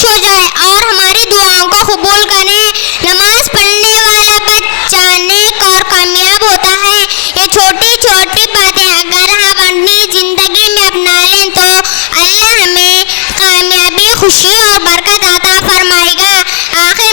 خوش ہو جائے اور ہماری دعاؤں کو قبول کرے. نماز پڑھنے والا بچہ نیک اور کامیاب ہوتا ہے. یہ چھوٹی چھوٹی باتیں اگر ہم اپنی زندگی میں اپنا لیں تو اللہ ہمیں کامیابی، خوشی اور برکت عطا فرمائے گا. آخر